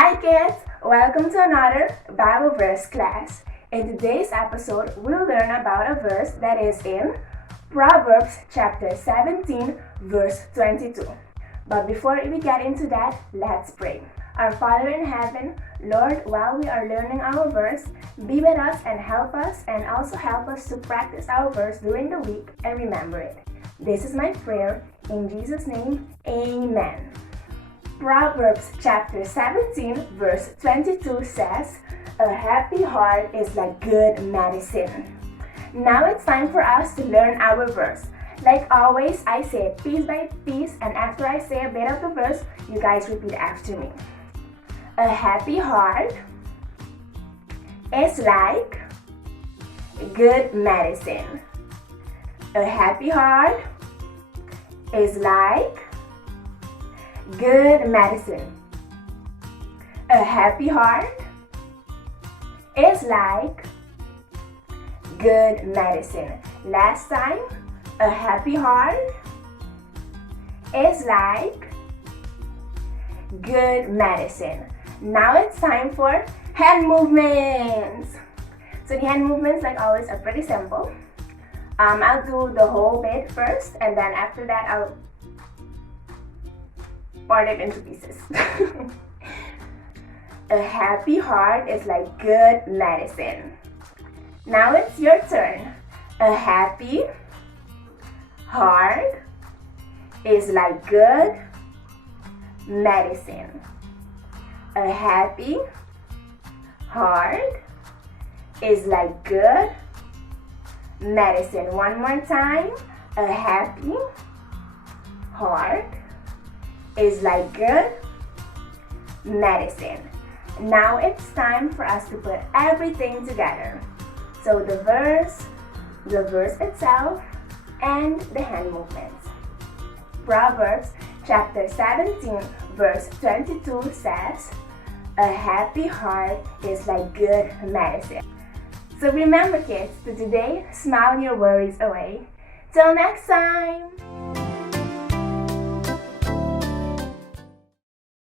Hi kids! Welcome to another Bible verse class. In today's episode, we'll learn about a verse that is in Proverbs chapter 17 verse 22. But before we get into that, let's pray. Our Father in heaven, Lord, while we are learning our verse, be with us and help us, and also help us to practice our verse during the week and remember it. This is my prayer. In Jesus' name, amen. Proverbs chapter 17 verse 22 says, "A happy heart is like good medicine." Now it's time for us to learn our verse. Like always, I say it piece by piece, and after I say a bit of the verse, you guys repeat after me. A happy heart is like good medicine. A happy heart is like good medicine. A happy heart is like good medicine. Last time, a happy heart is like good medicine. Now it's time for hand movements. So the hand movements, like always, are pretty simple. I'll do the whole bit first, and then after that, I'll part it into pieces. A happy heart is like good medicine. Now it's your turn. A happy heart is like good medicine. A happy heart is like good medicine. One more time. A happy heart is like good medicine. Now it's time for us to put everything together. So the verse itself, and the hand movements. Proverbs chapter 17 verse 22 says, "A happy heart is like good medicine." So remember kids, to today, smile your worries away. Till next time!